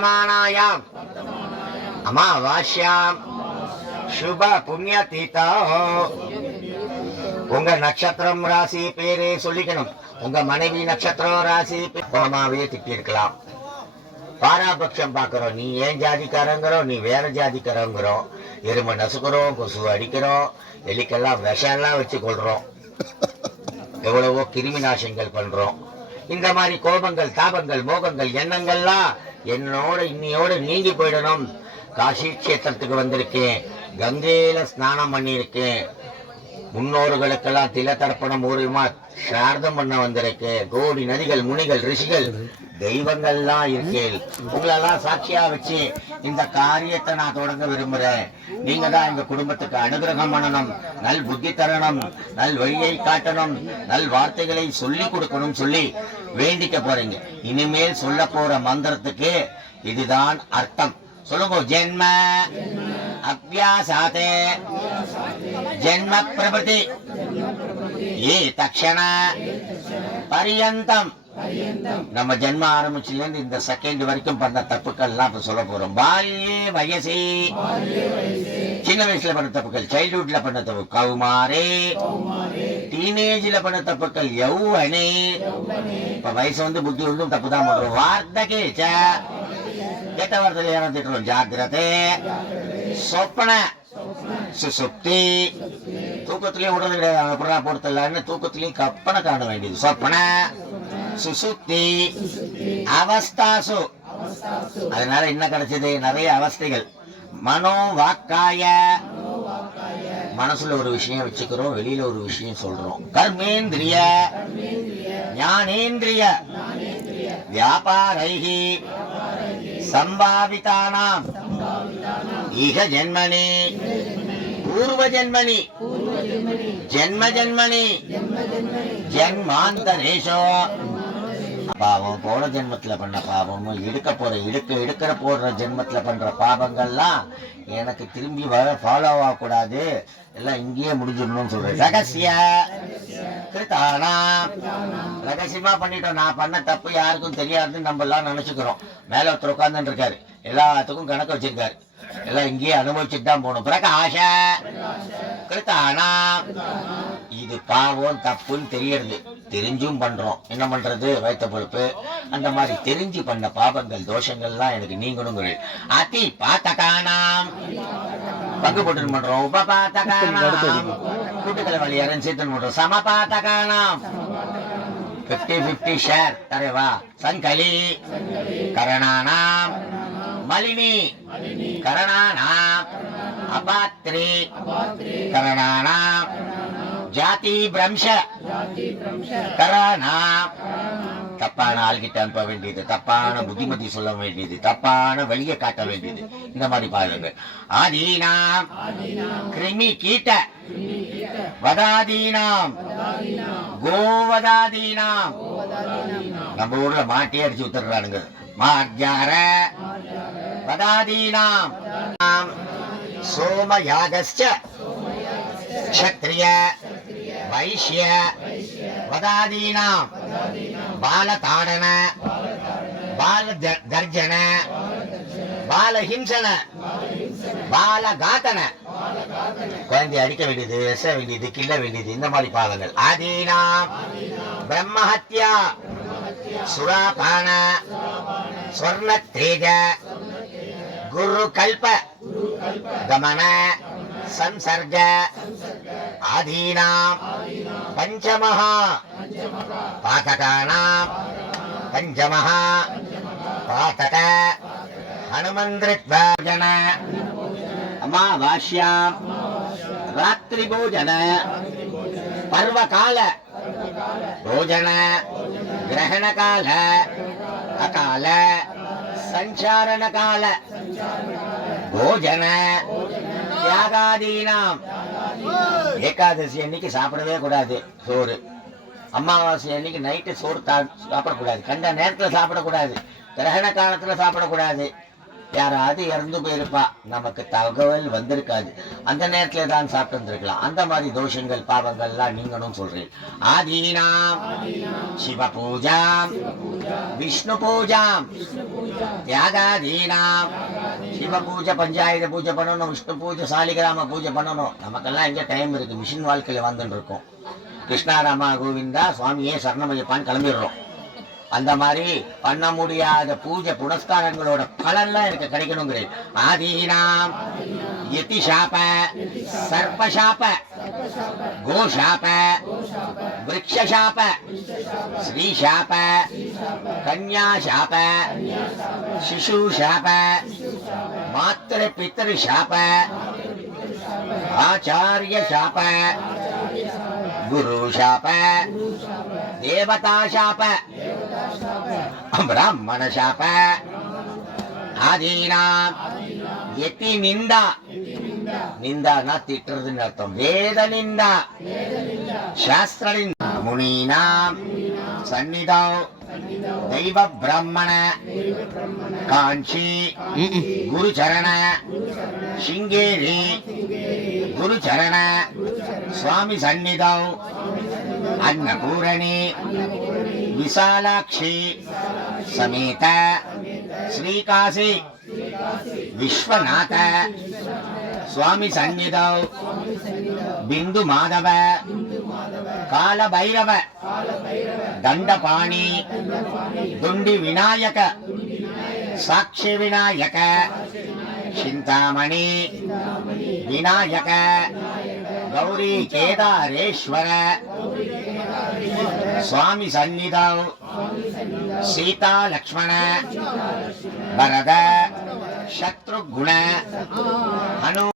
வர்த்தமானாயாம் அமாவாஸ்யாம் சுப புண்ணியதீதா. உங்க நட்சத்திரம் ராசி பேரே சொல்லிக்கணும். உங்க மனைவி நட்சத்திரம் ராசி கோமாவே திட்டி இருக்கலாம். பாராபட்சம் பாக்குறோம். நீ ஏன் ஜாதிக்காரங்கிறோம், நீ வேற ஜாதிக்காரங்கிறோம். எருமை நசுக்கிறோம், கொசு அடிக்கிறோம், எலிக்கெல்லாம் விஷம் எல்லாம் வச்சு கொள்றோம், எவ்வளவோ கிருமி நாசங்கள் பண்றோம். இந்த மாதிரி கோபங்கள், தாபங்கள், மோகங்கள், எண்ணங்கள்லாம் என்னோட இன்னையோட நீங்கி போயிடணும். காசி கஷேத்திரத்துக்கு வந்திருக்கேன், கங்கையில ஸ்நானம் பண்ணியிருக்கேன், முன்னோர்களுக்கெல்லாம் தில தர்ப்பணம் மூலியமா சார்தம் பண்ண வந்திருக்கேன். கோடி நதிகள், முனிகள், ரிஷிகள், தெய்வங்கள்லாம் இருக்கேன். உங்களெல்லாம் சாட்சியா வச்சு இந்த காரியத்தை நான் தொடங்க விரும்புறேன். நீங்க தான் எங்க குடும்பத்துக்கு அனுகிரகம் பண்ணணும், நல் புத்தி தரணும், நல் வழியை காட்டணும், நல் வார்த்தைகளை சொல்லி கொடுக்கணும் சொல்லி வேண்டிக்க போறீங்க. இனிமேல் சொல்ல போற மந்திரத்துக்கு இதுதான் அர்த்தம். சொல்லுங்க. ஜென்ம அபியாசாதே ஜென்ம பிரபதி ஏ தக்ஷண பரியந்தம். நம்ம ஜென்ம ஆரம்பிச்சுல இருந்து இந்த செகண்ட் வரைக்கும் பண்ண தப்புக்கள் எல்லாம் இப்ப சொல்ல போறோம். பால்யே வயசே, சின்ன வயசுல பண்ண தப்புக்கள், சைல்ட்ஹுட்ல பண்ண தப்பு கௌமாரே, டீனேஜ்ல பண்ண தப்புக்கள் யௌவனே. இப்ப வயசு வந்து புத்தி ஒன்றும் தப்பு தான் பண்றோம். வார்த்தகே கெட்ட வார்த்தையில ஏன்னா திட்டுறோம். ஜாக்கிரதை, சொப்பன, சுசுப்தி. தூக்கத்திலயும் விடுறது கிடையாது. அப்புறா பொறுத்தலான்னு தூக்கத்திலயும் கப்பனை காண வேண்டியது. சொப்பன, சுசுப்தி, அவஸ்தாசு. அதனால என்ன கிடைச்சது? நிறைய அவஸ்தைகள். மனோ வாக்காய, மனசுல ஒரு விஷயம் வச்சுக்கிறோம், வெளியில ஒரு விஷயம் சொல்றோம். கர்மேந்திரிய, ஞானேந்திரிய, வியாபாரைஹி சம்பாவிதானாம் ஈக ஜென்மனி பூர்வ ஜென்மனி ஜென்ம ஜென்மனி ஜென்மாந்தரேஷோ. பாவம் போன ஜென்மத்துல பண்ண பாவமும் எடுக்கிற போடுற ஜென்மத்துல பண்ற பாவங்கள்லாம் எனக்கு திரும்பி ஃபாலோ ஆகக்கூடாது, எல்லாம் இங்கேயே முடிஞ்சிடணும்னு சொல்றேன். ரகசிய கிருத்தானா, ரகசியமா பண்ணிட்டோம். நான் பண்ண தப்பு யாருக்கும் தெரியாதுன்னு நம்ம எல்லாம் நினைச்சுக்கிறோம். மேல ஒருத்தர் உட்கார்ந்து இருக்காரு, எல்லாத்துக்கும் கணக்கு வச்சிருக்காரு, எல்லாம் இங்கேயே அனுபவிச்சுட்டு தான் போகணும். பிரகாஷ கிருத்தானா, இது பாவம் தப்புன்னு தெரியறது, தெரிஞ்சும் பண்றோம். என்ன பண்றது? வைத்த பொறுப்பு. அந்த மாதிரி தெரிஞ்சு பண்ண பாபங்கள், தோஷங்கள்லாம் எனக்கு நீங்கணுங்கிறது. அதி பாத்தகானாம், பங்கு போட்டு பண்றோம். உப பாத்தகானாம், கூட்டுக்களை வழியாரன் சேர்த்து பண்றோம். சம பாத்தகானாம், 50-50 ஷேர் தரவா. சங்கலி கரணானாம் மலினி கரணானாம் அபாத்ரி கரணானாம் ஜாதி பிரம்ச கரணாம். தப்பான ஆள்கிட்ட அனுப்ப வேண்டியது, தப்பான புத்திமதி சொல்ல வேண்டியது, தப்பான வழியை காட்ட வேண்டியது, இந்த மாதிரி பாருங்க. ஆதீனாம் கிருமி கீட்ட வதாதீனாம் கோவதாதீனாம். நம்ம ஊர்ல மாட்டியே அடிச்சு உத்தர்றானுங்க. மார்ஜார வதாதீனாம் சோமயாகஸ்ச க்ஷத்ரிய வைஷ்ய வதாதீனாம் பாலதாடன பாலதர்ஜன பாலஹிம்சன பாலகாத்தன. குழந்தை அடிக்க வேண்டியது, வெச வேண்டியது, கிள்ள வேண்டியது, இந்த மாதிரி பாவங்கள். ஆதீனாம் பிரம்மஹத்யா சுராபான ஸ்வர்ண தேஜ குரு கல்ப கமன சம்சர்க ஆதீனாம் பஞ்சமஹா பாதகானாம் பஞ்சமஹா பாதக ஹனுமந்திரித்வாஜன அமாவாஸ்யாம் ராத்திரி போஜன பர்வகால போஜன கிரகண கால அகால சஞ்சாரண கால போஜன தியாகாதீனாம். ஏகாதசி அன்னைக்கு சாப்பிடவே கூடாது சோறு. அமாவாசை அன்னைக்கு நைட்டு சோறு சாப்பிடக்கூடாது. கண்ட நேரத்துல சாப்பிடக்கூடாது. கிரகண காலத்துல சாப்பிடக்கூடாது. யாராவது இறந்து போயிருப்பா, நமக்கு தகவல் வந்திருக்காது, அந்த நேரத்துல தான் சாப்பிட்டு வந்திருக்கலாம். அந்த மாதிரி தோஷங்கள் பாவங்கள்லாம் நீங்கணும் சொல்றேன். ஆதீனாம் சிவ பூஜாம் விஷ்ணு பூஜாம் தியாகாதீனாம். சிவ பூஜை பஞ்சாயுத பூஜை பண்ணணும், விஷ்ணு பூஜை சாலிகிராம பூஜை பண்ணணும். நமக்கெல்லாம் எங்க டைம் இருக்கு, மிஷின் வாழ்க்கையில வந்துட்டு இருக்கோம். கிருஷ்ணாராமா கோவிந்தா சுவாமியே சரணமையப்பான்னு கிளம்பிடுறோம். அந்த மாதிரி பண்ண முடியாத பூஜை புனஸ்காரங்களோட பலன்லாம் எனக்கு கிடைக்கணுங்கிறேன். ஆதீனாம் யதி சாப சர்ப்ப சாப கோ சாப விருக்ஷ சாப ஸ்ரீ சாப கன்யா சாப சிசு சாப மாத்திர பித்திரு சாப ஆச்சாரிய சாப குரு சாப தேவதா சாப பிராமண சாப ஆதீனாம் யதி நிந்தா. நிந்தானா திட்டுறதுன்னு அர்த்தம். வேத நிந்தா சாஸ்திர நிந்தா முனீனாம் சந்நிதோ தெய்வ பிராமண காஞ்சி குருச்சரண சிங்கேரி குருச்சரண சுவாமி சந்நிதோ अन्नपूरणी विशालाक्षी समेत श्रीकाशी विश्वनाथ स्वामी सन्निधौ बिंदु माधव काल भैरव दंडपाणी दुंडी विनायक साक्षी विनायक चिंतामणि विनायक गौरी केदारेश्वर स्वामी सन्निधौ सीता लक्ष्मण भरत शत्रुघ्न हनु